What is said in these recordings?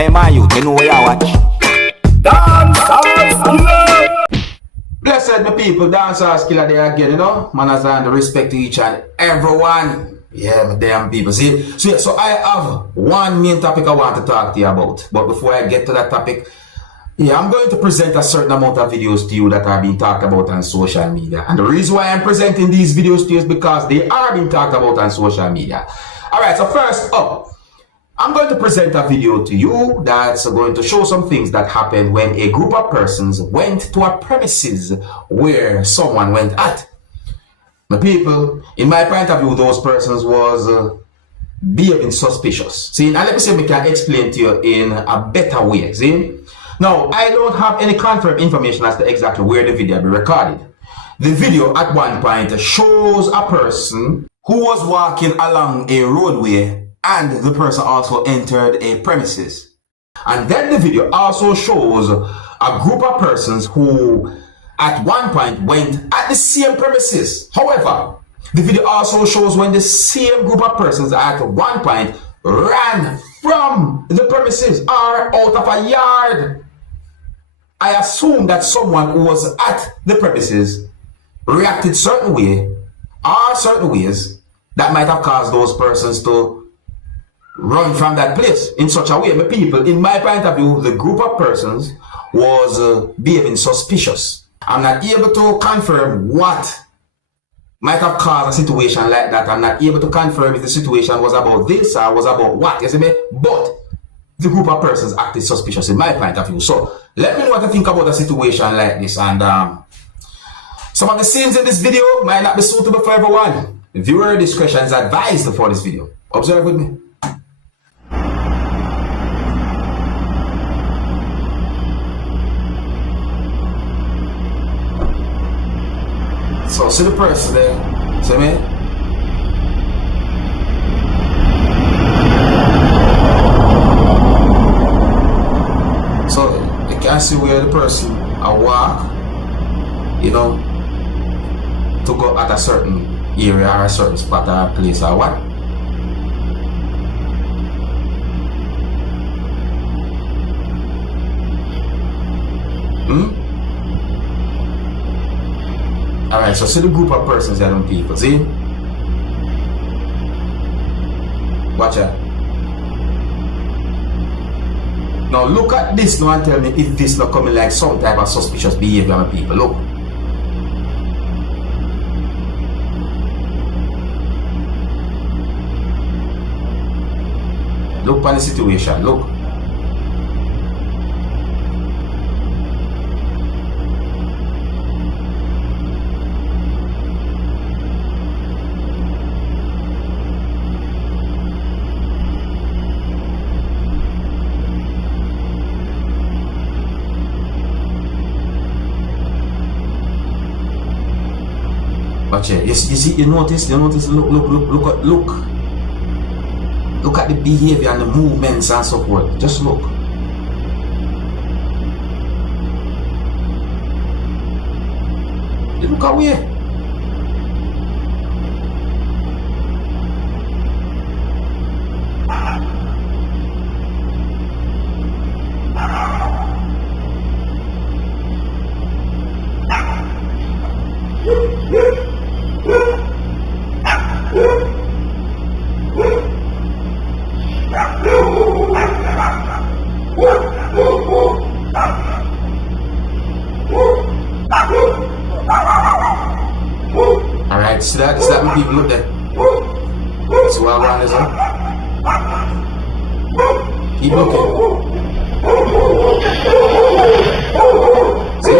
Hey man, you know where you watch? Dancehall skilla. Blessed my people, Dancehall skilla there again, you know. Manners and respect to each and everyone. Yeah, my damn people. See? So I have one main topic I want to talk to you about. But before I get to that topic, I'm going to present a certain amount of videos to you that are being talked about on social media. And the reason why I'm presenting these videos to you is because they are being talked about on social media. Alright, so first up, I'm going to present a video to you that's going to show some things that happened when a group of persons went to a premises where someone went at. My people, in my point of view, those persons was behaving suspicious. See, and let me see if I can explain to you in a better way. See? Now, I don't have any confirmed information as to exactly where the video be recorded. The video at one point shows a person who was walking along a roadway and the person also entered a premises. And then the video also shows a group of persons who at one point went at the same premises. However, the video also shows when the same group of persons at one point ran from the premises or out of a yard. I assume that someone who was at the premises reacted certain way or certain ways that might have caused those persons to run from that place in such a way. My people, in my point of view, the group of persons was behaving suspicious. I'm not able to confirm what might have caused a situation like that. I'm not able to confirm if the situation was about this or was about what, you see me? But the group of persons acted suspicious in my point of view. So let me know what you think about a situation like this. And some of the scenes in this video might not be suitable for everyone. Viewer discretion is advised for this video. Observe with me. So see the person there, see me? So you can see where the person I walk, you know, to go at a certain area or a certain spot or a place or what. Alright, so see the group of persons that don't people, see? Watch out. Now look at this now and tell me if this not coming like some type of suspicious behavior on people. Look. Look at the situation, look. Watch it. You see, you notice, look at the behavior and the movements and so forth. Just look. You look away. Alright, see that when people look there. See what I'm is on? Keep looking. See it?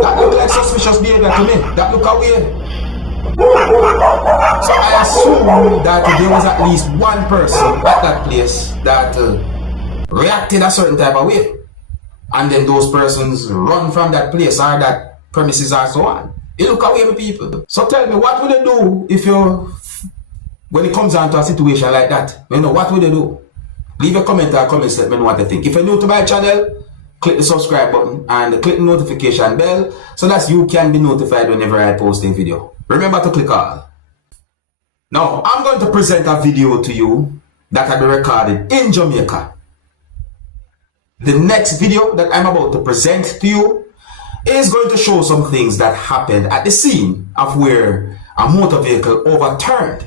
That look like suspicious behavior to me. That look away. So I assume that there was at least one person at that place that reacted a certain type of way, and then those persons run from that place or that premises or so on. You look away with people. So tell me, what would they do if you, when it comes down to a situation like that? You know, what would they do? Leave a comment or comments, let me know what you think. If you're new to my channel, click the subscribe button and click the notification bell so that you can be notified whenever I post a video. Remember to click all. Now, I'm going to present a video to you that had been recorded in Jamaica. The next video that I'm about to present to you is going to show some things that happened at the scene of where a motor vehicle overturned.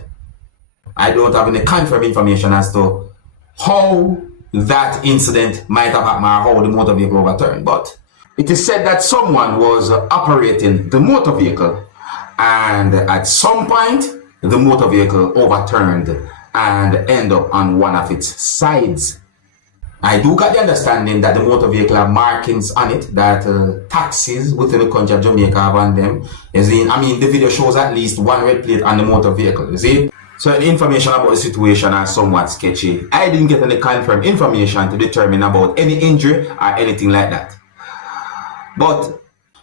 I don't have any confirmed information as to how that incident might have happened or how the motor vehicle overturned, but it is said that someone was operating the motor vehicle and at some point the motor vehicle overturned and ended up on one of its sides. I do get the understanding that the motor vehicle have markings on it that taxis within the country of Jamaica have on them. You see, I mean, the video shows at least one red plate on the motor vehicle, you see? So the information about the situation are somewhat sketchy. I didn't get any confirmed information to determine about any injury or anything like that. But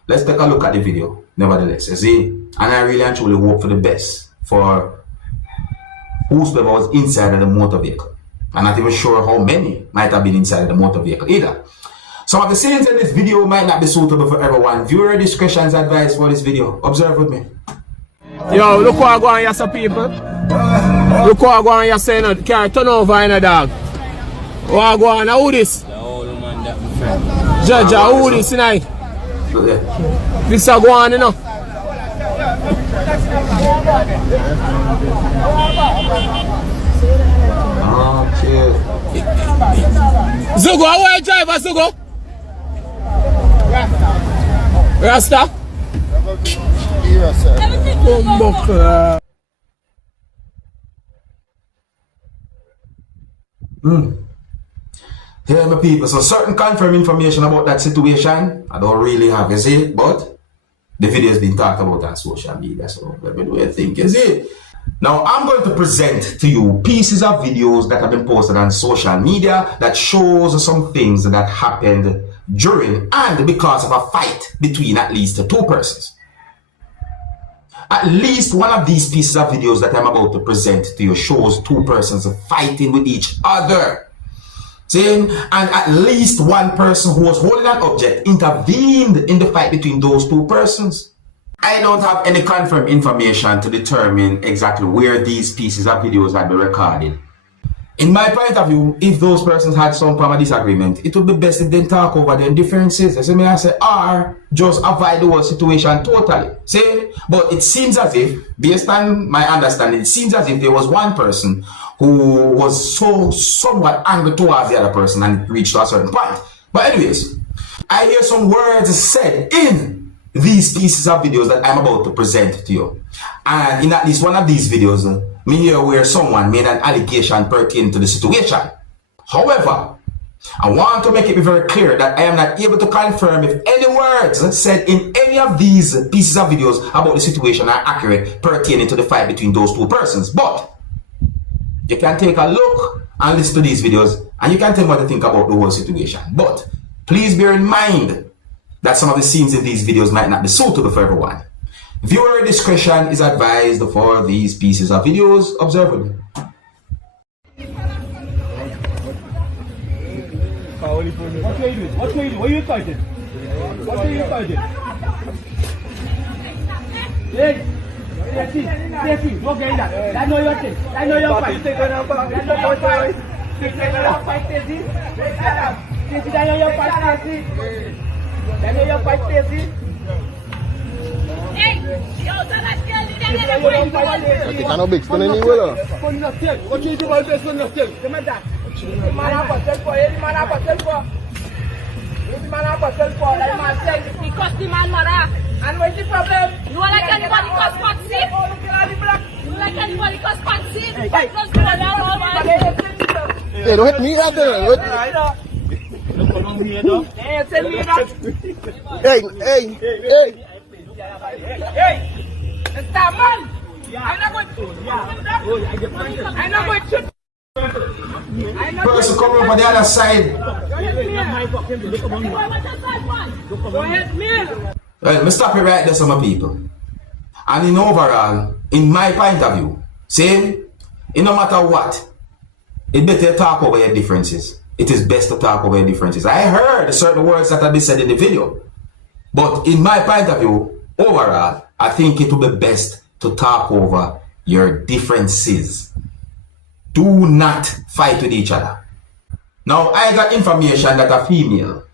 let's take a look at the video, nevertheless, you see? And I really and truly hope for the best for whosoever was inside of the motor vehicle. I'm not even sure how many might have been inside of the motor vehicle either. Some of the scenes in this video might not be suitable for everyone. Viewer discretion is advised for this video. Observe with me. Yo, look what I go on here, some people. Look what I go on here saying, no, can't turn over in a dog. What I go on, who this? The old man that my friend. Judge, who this tonight? This a go on, you know. Okay. Zugo, how are you driver, Zugo? Rasta? Here, my people, so certain confirmed information about that situation, I don't really have, you see, but the video has been talked about on social media, so let me do you think, you see. Now, I'm going to present to you pieces of videos that have been posted on social media that shows some things that happened during and because of a fight between at least two persons. At least one of these pieces of videos that I'm about to present to you shows two persons fighting with each other. See? And at least one person who was holding an object intervened in the fight between those two persons. I don't have any confirmed information to determine exactly where these pieces of videos had been recorded. In my point of view, if those persons had some form of disagreement, it would be best if they talk over their differences. You see me, I say, or just avoid the whole situation totally. See? But it seems as if, based on my understanding, it seems as if there was one person who was somewhat angry towards the other person and it reached to a certain point. But anyways, I hear some words said in these pieces of videos that I'm about to present to you. And in at least one of these videos, me hear where someone made an allegation pertaining to the situation. However, I want to make it very clear that I am not able to confirm if any words said in any of these pieces of videos about the situation are accurate pertaining to the fight between those two persons. But you can take a look and listen to these videos and you can tell me what you think about the whole situation. But please bear in mind that some of the scenes in these videos might not be suitable for everyone. Viewer discretion is advised for these pieces of videos. Observe with me. What are you doing? What are you doing? What are you fighting? What are you fighting? Yes. Yes, don't get that. I know your thing. I know your fight. I know your fight. I know your fight, Tezzy. I know your fight, Tezzy. I know your fight, Tezzy. Kita no big stone anywhere lah. What you do about this one? Come on, that. Man up a self for it. Man up a self for. Man up a self for. Like man said, he cost the man mother. And what's the problem? You want like anybody cost fancy? You like anybody cost fancy? Hey, don't hit me out there. Hey, tell me that. Hey. Hey, stop, man. I'm not going to. Person come over the other side. Go ahead, man. Well, me stop it right there, some people. And in overall, in my point of view, say, no matter what, it better talk over your differences. it is best to talk over differences. I heard certain words that have been said in the video, but in my point of view, overall, I think it will be best to talk over your differences. Do not fight with each other. Now, I got information that a female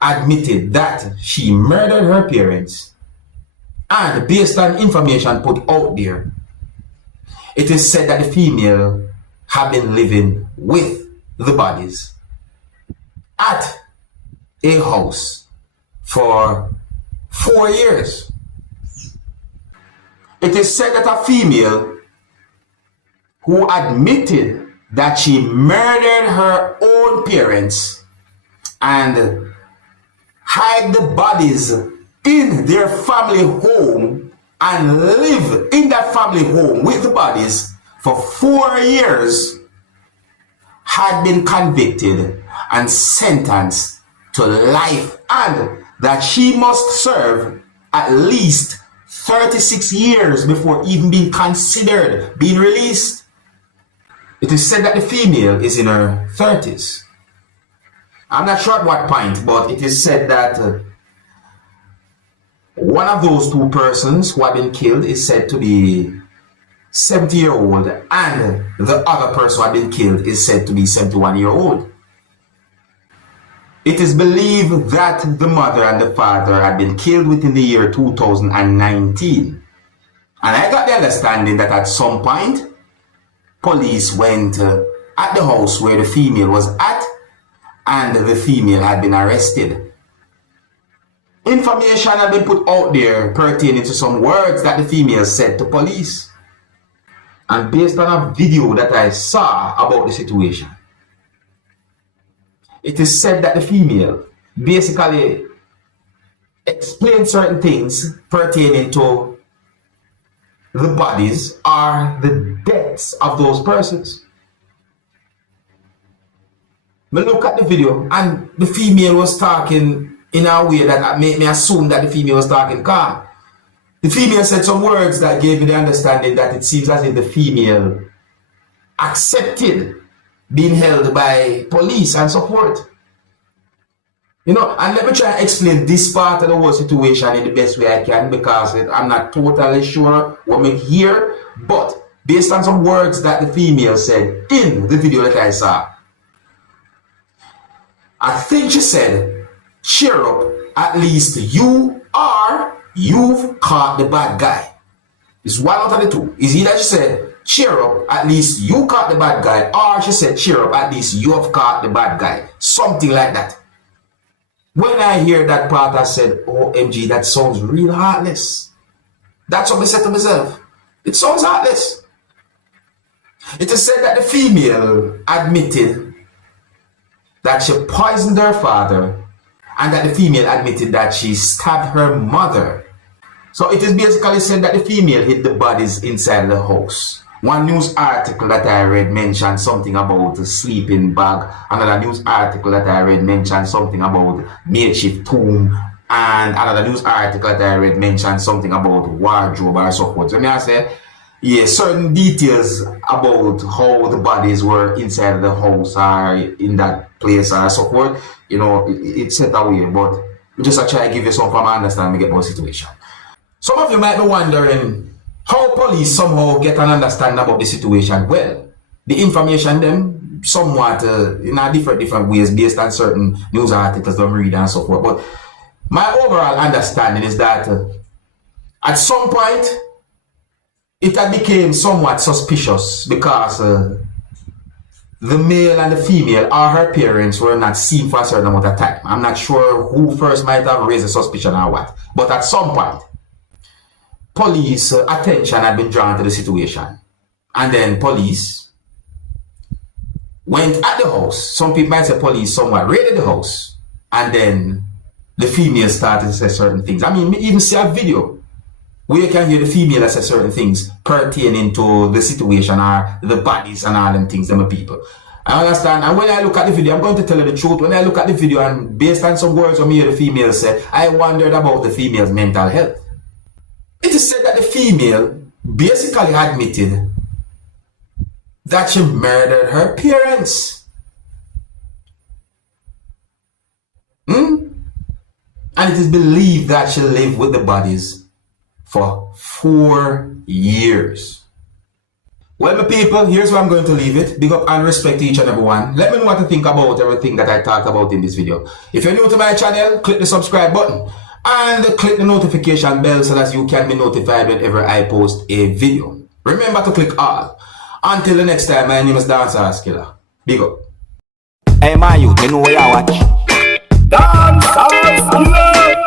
admitted that she murdered her parents, and based on information put out there, it is said that the female had been living with the bodies at a house for 4 years. It is said that a female who admitted that she murdered her own parents and hide the bodies in their family home and live in that family home with the bodies for 4 years had been convicted and sentenced to life, and that she must serve at least 36 years before even being considered being released. It is said that the female is in her 30s. I'm not sure at what point, but it is said that one of those two persons who have been killed is said to be 70-year-old, and the other person who had been killed is said to be 71-year-old. It is believed that the mother and the father had been killed within the year 2019. And I got the understanding that at some point, police went at the house where the female was at, and the female had been arrested. Information had been put out there pertaining to some words that the female said to police. And based on a video that I saw about the situation, it is said that the female basically explained certain things pertaining to the bodies or the deaths of those persons. But look at the video, and the female was talking in a way that made me assume that the female was talking calm. The female said some words that gave me the understanding that it seems as if the female accepted being held by police and so forth. You know, and let me try and explain this part of the whole situation in the best way I can, because I'm not totally sure what me hear, but based on some words that the female said in the video that I saw, I think she said, cheer up, at least you've caught the bad guy. It's one out of the two. Is either she said, cheer up, at least you caught the bad guy, or she said, cheer up, at least you have caught the bad guy. Something like that. When I hear that part, I said, OMG, that sounds real heartless. That's what I said to myself. It sounds heartless. It is said that the female admitted that she poisoned her father, and that the female admitted that she stabbed her mother. So it is basically said that the female hid the bodies inside the house. One news article that I read mentioned something about a sleeping bag. Another news article that I read mentioned something about makeshift tomb. And another news article that I read mentioned something about wardrobe or so forth. So I say, yeah, certain details about how the bodies were inside the house or in that place or so forth, you know, it's set away. But just I try to give you some from understanding get more situation. Some of you might be wondering how police somehow get an understanding about the situation. Well, the information them somewhat in a different ways based on certain news articles that I'm reading and so forth. But my overall understanding is that at some point it had became somewhat suspicious because the male and the female or her parents were not seen for a certain amount of time. I'm not sure who first might have raised a suspicion or what, but at some point police attention had been drawn to the situation, and then police went at the house. Some people might say police somewhat raided the house, and then the female started to say certain things. I mean, we even see a video where you can hear the female say certain things pertaining to the situation or the bodies and all them things, them people. I understand, and when I look at the video, I'm going to tell you the truth. When I look at the video and based on some words from here the female said, I wondered about the female's mental health. It is said that the female basically admitted that she murdered her parents And it is believed that she lived with the bodies for 4 years. Well, my people, here's where I'm going to leave it. Big up and respect to each and every one. Let me know what you think about everything that I talked about in this video. If you're new to my channel, click the subscribe button and click the notification bell so that you can be notified whenever I post a video. Remember to click all. Until the next time, my name is Dancehall Skilla. Big up. Hey, my youth, you know where you watch? Dancehall Skilla.